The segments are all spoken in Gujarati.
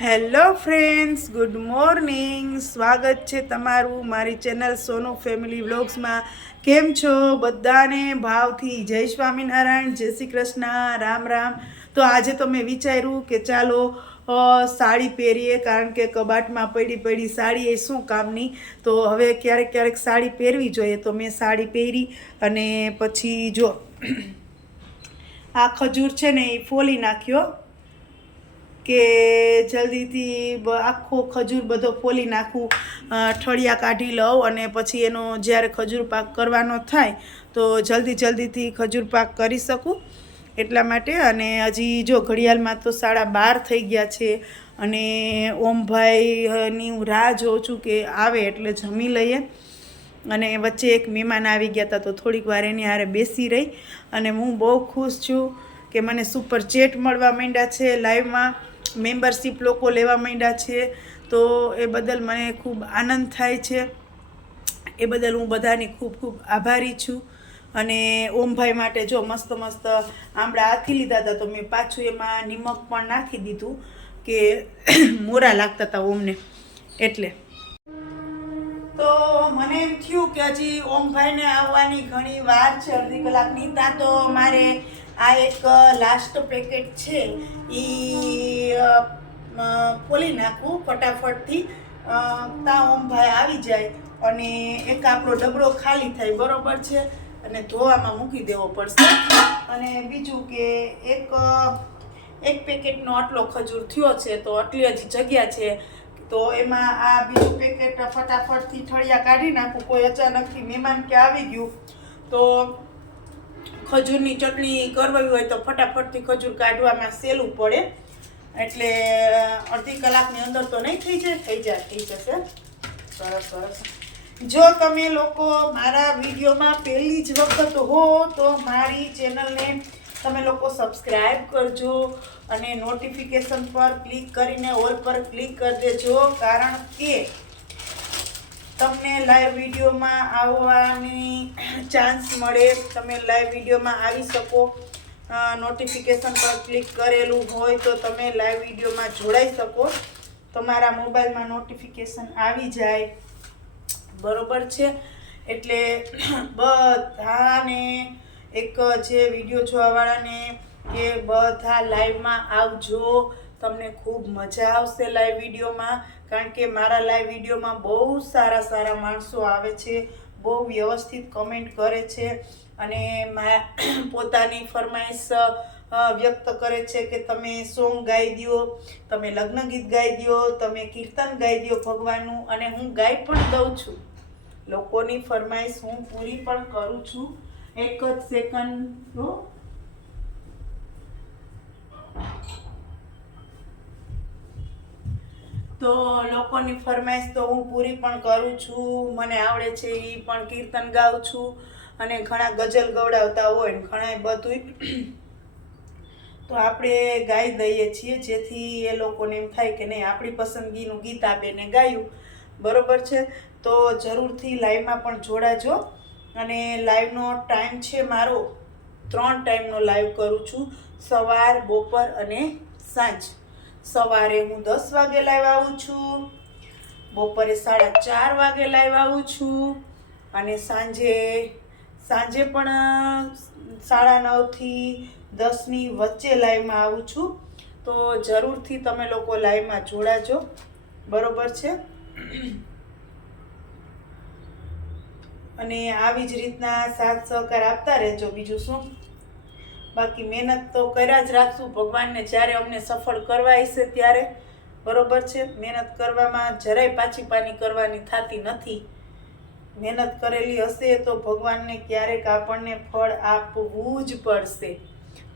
Hello friends, good morning. સ્વાગત છે તમારું મારી ચેનલ સોનુ ફેમિલી વ્લોગ્સમાં. કેમ છો? બધાને ભાવથી જય સ્વામિનારાયણ, જય શ્રી કૃષ્ણ, રામ રામ. તો આજે તો મેં વિચાર્યું કે ચાલો સાડી પહેરીએ, કારણ કે કબાટમાં પડી પડી સાડી એ શું કામની? તો હવે ક્યારેક ક્યારેક સાડી પહેરવી જોઈએ, તો મેં સાડી પહેરી અને પછી જો, આ ખજૂર છે ને એ ફોલી નાખ્યો. કે જલ્દીથી આખો ખજૂર બધો ફોલી નાખું ઠળિયા કાઢી લઉં અને પછી એનો જ્યારે ખજૂર પાક કરવાનો થાય, તો જલ્દી જલ્દીથી ખજૂર પાક કરી શકું. એટલા માટે અને હજી જો ઘડિયાળમાં તો સાડા બાર થઈ ગયા છે અને ઓમભાઈની હું રાહ જોઉં છું કે આવે એટલે જમી લઈએ. અને વચ્ચે એક મહેમાન આવી ગયા હતા તો થોડીક વાર એની હારે બેસી રહી અને હું બહુ ખુશ છું કે મને સુપર ચેટ મળવા માંડ્યા છે લાઈવમાં મેમ્બરશિપ લોકો લેવા માંડ્યા છે, તો એ બદલ મને ખૂબ આનંદ થાય છે. એ બદલ હું બધાની ખૂબ ખૂબ આભારી છું. અને ઓમભાઈ માટે જો મસ્ત મસ્ત આંબળા હાથી લીધા હતા, તો મેં પાછું એમાં નિમક પણ નાખી દીધું કે મોરા લાગતા હતા ઓમને. એટલે. તો મને એમ થયું કે હજી ઓમભાઈને આવવાની ઘણી વાર છે અડધી કલાકની, ત્યાં તો મારે આ એક લાસ્ટ પેકેટ છે. એ ખોલી નાખું ફટાફટથી. તા ત્યાં ઓમભાઈ આવી જાય અને એક આપણો ડબરો ખાલી થાય, બરોબર છે? અને ધોવામાં મૂકી દેવો પડશે. અને બીજું કે એક એક પેકેટનો આટલો ખજૂર થયો છે, તો આટલી હજી જગ્યા છે. તો એમાં આ બીજું પેકેટ ફટાફટથી ઠળિયા કાઢી નાખું. કોઈ અચાનકથી મહેમાન કે આવી ગયું, તો ખજૂરની ચટણી કરવી હોય તો ફટાફટથી ખજૂર કાઢવામાં સહેલું પડે. એટલે અડધી કલાકની અંદર તો નહીં થઈ જાય થઈ જાય, થઈ જશે. સરસ સરસ. જો તમે લોકો મારા વિડીયોમાં પહેલી જ વખત હો તો મારી ચેનલને તમે લોકો સબસ્ક્રાઈબ કરજો અને નોટિફિકેશન પર ક્લિક કરીને ઓલ પર ક્લિક કરી દેજો. કારણ કે તમને લાઈવ વિડીયોમાં આવવાની ચાન્સ મળે. તમે લાઈવ વિડીયોમાં આવી શકો. નોટિફિકેશન પર ક્લિક કરેલું હોય તો તમે લાઈવ વિડીયોમાં જોડાઈ શકો. તમારા મોબાઈલમાં નોટિફિકેશન આવી જાય. બરોબર છે? એટલે બધાને એક જે વીડિયો જોવાવાળાને કે બધા લાઈવમાં આવજો. તમને ખૂબ મજા આવશે લાઈવ વિડીયોમાં. કારણ કે મારા લાઈવ વિડીયોમાં બહુ સારા સારા માણસો આવે છે, બહુ વ્યવસ્થિત કમેન્ટ કરે છે અને પોતાની ફરમાઈશ વ્યક્ત કરે છે કે તમે સોંગ ગાઈ દો તમે લગ્ન ગીત ગાઈ દો તમે કીર્તન ગાઈ દો ભગવાનનું અને હું ગાઈ પણ દઉં છું. લોકોની ફરમાઈશ હું પૂરી પણ કરું છું. એક જ સેકન્ડ તો લોકોની ફરમાઈશ તો હું પૂરી પણ કરું છું. મને આવડે છે એ પણ કીર્તન ગાઉં છું અને ઘણા ગઝલ ગવડાવતા હોય ને ઘણા બધું તો આપણે ગાઈ દઈએ છીએ જેથી એ લોકોને એમ થાય કે નહીં, આપણી પસંદગીનું ગીત આપે ને ગાયું. બરોબર છે? તો જરૂરથી લાઈવમાં પણ જોડાજો. અને લાઈવનો ટાઈમ છે મારો ત્રણ ટાઈમનો લાઈવ કરું છું. સવાર, બપોર અને સાંજ. સવારે હું દસ વાગે લાઈવ આવું છું, બપોરે સાડા ચાર વાગે લાઈવ આવું છું અને સાંજે સાંજે પણ સાડા નવથી દસની વચ્ચે લાઈવમાં આવું છું. તો જરૂરથી તમે લોકો લાઈવમાં જોડાજો. બરોબર છે? અને આવી જ રીતના સાથ સહકાર આપતા રહેજો. બીજું શું? બાકી મહેનત તો કર્યા જ રાખશું. ભગવાનને જ્યારે અમને સફળ કરવા હશે ત્યારે. બરોબર છે? મહેનત કરવામાં જરાય પાછી પાની કરવાની થતી નથી. મહેનત કરેલી હશે તો ભગવાનને ક્યારેક આપણને ફળ આપવું જ પડશે.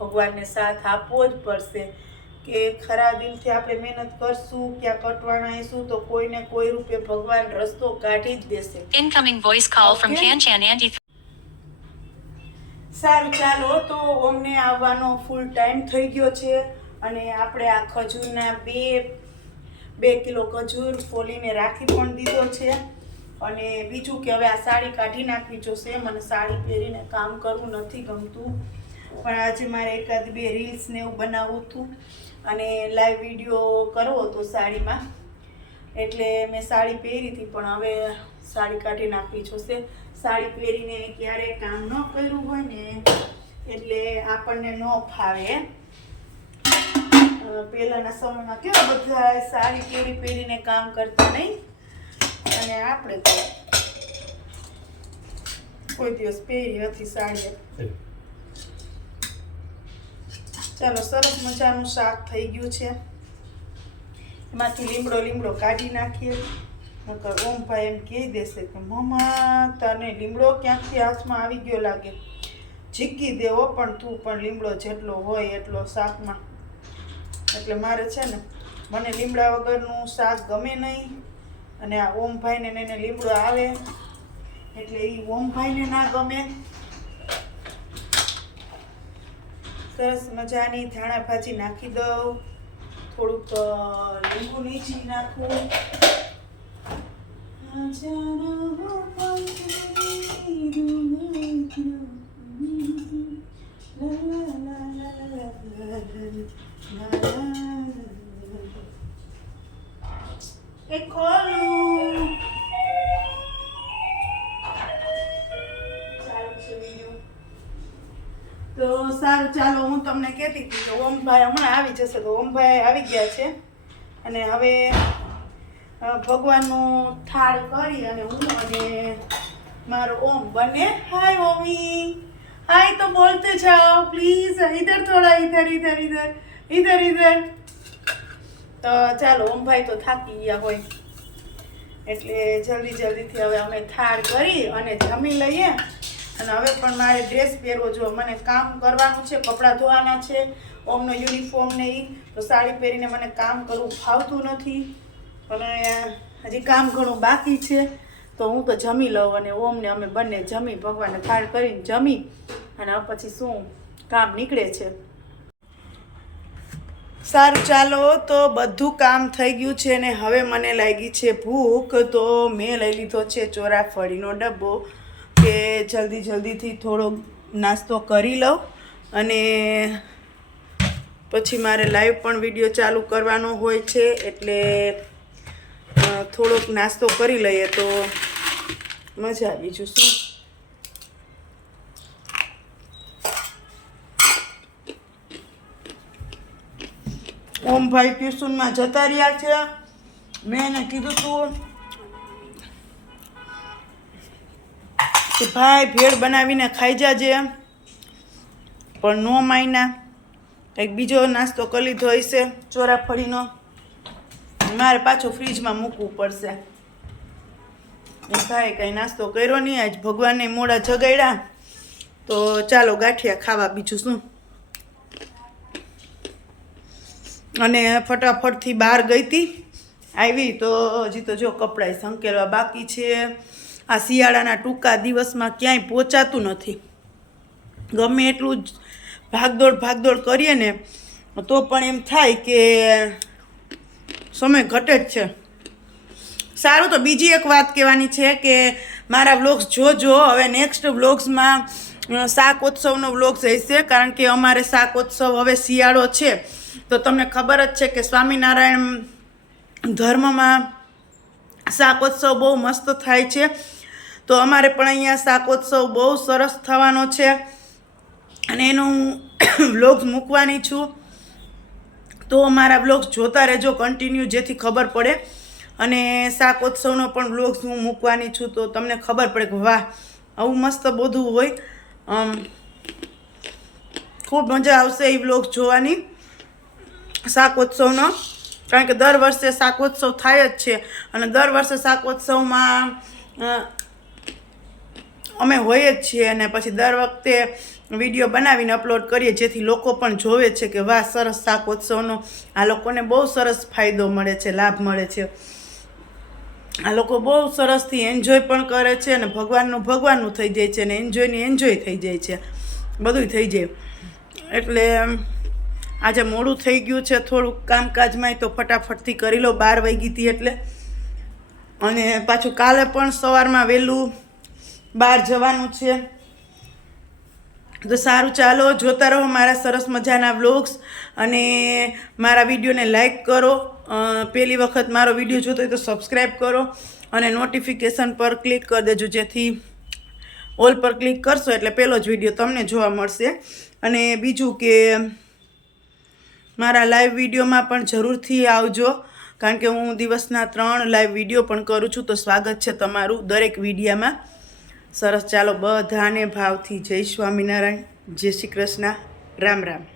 ભગવાનને સાથ આપવો જ પડશે. કે ખરા દિલથી આપણે મહેનત કરશું ક્યાં કટવાણા આવીશું તો કોઈને કોઈ રૂપે ભગવાન રસ્તો કાઢી જ દેશે. Incoming voice call from. Kanchan Andy. સારું, ચાલો તો અમને આવવાનો ફૂલ ટાઈમ થઈ ગયો છે અને આપણે આ ખજૂરના બે બે કિલો ખજૂર ફોલીને રાખી પણ દીધો છે. અને બીજું કે હવે આ સાડી કાઢી નાખવી જોશે, મને સાડી પહેરીને કામ કરવું નથી ગમતું. પણ આજે મારે એકાદ બે રીલ્સ ને એવું બનાવવું હતું અને લાઈવ વીડિયો કરવો હતો સાડીમાં. એટલે મેં સાડી પહેરી હતી, પણ હવે સાડી કાઢી નાખવી જોશે. સાડી પહેરીને ક્યારે કામ ન કર્યું હોય ને એટલે આપણને ન ફાવે. પહેલાના સમયમાં કેવા બધા સાડી પહેરી પહેરીને કામ કરતા નહીં. અને આપણે તો કોઈ દિવસ પહેરી નથી સાડી. ચાલો સરસ મજાનું શાક થઈ ગયું છે. એમાંથી લીમડો લીમડો કાઢી નાખીએ. નકર ઓમભાઈ એમ કહી દેશે કે મમા તને લીમડો ક્યાંકથી હાથમાં આવી ગયો લાગે? જીકી દેવો પણ તું પણ લીમડો જેટલો હોય એટલો શાકમાં. એટલે મારે છે ને, મને લીમડા વગરનું શાક ગમે નહીં અને આ ઓમભાઈને એને લીમડો આવે, એટલે એ ઓમભાઈને ના ગમે. સરસ મજાની ધાણા ભાજી નાખી દઉં, થોડુંક લીંબુ નીચી નાખું video. તો સારું, ચાલો હું તમને કહેતી હતી ઓમભાઈ હમણાં આવી જશે તો ઓમભાઈ આવી ગયા છે અને હવે ભગવાનનું થાળ કરી અને હું અને મારો ઓમ બંને હાય ઓમી હાય તો બોલતે જાઓ પ્લીઝ ઇધર થોડા ઇધર ઇધર ઇધર ઇધર ઇધર તો ચાલો, ઓમભાઈ તો થાકી ગયા હોય. એટલે જલ્દી, જલ્દીથી હવે અમે થાળ કરી અને જમી લઈએ. અને હવે પણ મારે ડ્રેસ પહેરવો જો મને કામ કરવાનું છે, કપડાં ધોવાના છે, ઓમનો યુનિફોર્મ ને એ તો સાડી પહેરીને મને કામ કરવું ફાવતું નથી. અને હજી કામ ઘણું બાકી છે. તો હું તો જમી લઉં અને ઓમને અમે બંને જમી ભગવાનને થાળ કરીને જમી અને પછી શું કામ નીકળે છે. સારું, ચાલો તો બધું કામ થઈ ગયું છે ને હવે મને લાગી છે ભૂખ, તો મેં લઈ લીધો છે ચોરાફળીનો ડબ્બો કે જલ્દી જલ્દીથી થોડો નાસ્તો કરી લઉં અને પછી મારે લાઈવ પણ વીડિયો ચાલુ કરવાનો હોય છે એટલે થોડોક નાસ્તો કરી લઈએ તો મજા આવી બીજું શું ઓમભાઈ ટ્યુશનમાં જતા રહ્યા છે. મેં એને કીધું તું કે ભાઈ ભેળ બનાવીને ખાઈ જાજે. પણ નો માયના. કંઈક બીજો નાસ્તો કરી લીધો હશે ચોરાફળીનો. મારે પાછો ફ્રીજમાં મૂકવું પડશે. ભાઈ કંઈ નાસ્તો કર્યો નહીં, આજ ભગવાનને મોડા જગાડ્યા. તો ચાલો ગાંઠિયા ખાવા બીજું શું? અને ફટાફટથી બહાર ગઈ હતી. આવી તો હજી તો જો કપડાં સંકેલવા બાકી છે. આ શિયાળાના ટૂંકા દિવસમાં ક્યાંય પહોંચાતું નથી. ગમે એટલું જ ભાગદોડ ભાગદોડ કરીએ ને, તો પણ એમ થાય કે સમય ઘટે જ છે. સારું તો બીજી એક વાત કહેવાની છે કે મારા વ્લોગ્સ જોજો. હવે નેક્સ્ટ વ્લોગ્સમાં શાકોત્સવનો વ્લોગ્સ રહેશે કારણ કે અમારે શાક ઉત્સવ હવે શિયાળો છે. તો તમને ખબર જ છે કે સ્વામિનારાયણ ધર્મમાં શાકોત્સવ બહુ મસ્ત થાય છે. તો અમારે પણ અહીંયા શાકોત્સવ બહુ સરસ થવાનો છે. અને એનું વ્લોગ્સ મૂકવાની છું. તો અમારા બ્લોગ જોતા રહેજો કન્ટિન્યુ જેથી ખબર પડે. અને શાકોત્સવનો પણ બ્લોગ્સ હું મૂકવાની છું, તો તમને ખબર પડે કે વાહ, આવું મસ્ત બધું હોય. ખૂબ મજા આવશે એ બ્લોગ જોવાની. શાકોત્સવનો, કારણ કે દર વર્ષે શાકોત્સવ થાય જ છે. અને દર વર્ષે શાકોત્સવમાં અમે હોઈએ જ છીએ અને પછી દર વખતે વીડિયો બનાવીને અપલોડ કરીએ, જેથી લોકો પણ જોવે છે કે વાહ, સરસ શાકોત્સવનો આ લોકોને બહુ સરસ ફાયદો મળે છે, લાભ મળે છે. આ લોકો બહુ સરસથી એન્જોય પણ કરે છે અને ભગવાનનું ભગવાનનું થઈ જાય છે અને એન્જોયની એન્જોય થઈ જાય છે. બધુંય થઈ જાય. એટલે આજે મોડું થઈ ગયું છે, થોડુંક કામકાજમાંય તો ફટાફટથી કરી લો, બાર વાગી હતી એટલે. અને પાછું કાલે પણ સવારમાં વહેલું બહાર જવાનું છે. તો સારું ચાલો, જોતા રહો મારા સરસ મજાના વ્લોગ્સ અને મારા વિડીયોને લાઈક કરો. પહેલી વખત મારો વીડિયો જોતો હોય તો સબસ્ક્રાઈબ કરો અને નોટિફિકેશન પર ક્લિક કરી દેજો. જેથી ઓલ પર ક્લિક કરશો એટલે પહેલો જ વીડિયો તમને જોવા મળશે. અને બીજું કે મારા લાઈવ વિડીયોમાં પણ જરૂરથી આવજો, કારણ કે હું દિવસના ત્રણ લાઈવ વીડિયો પણ કરું છું. તો સ્વાગત છે તમારું દરેક વિડીયામાં. સરસ. ચાલો બધાને ભાવથી જય સ્વામિનારાયણ. જય શ્રી કૃષ્ણ. રામ રામ.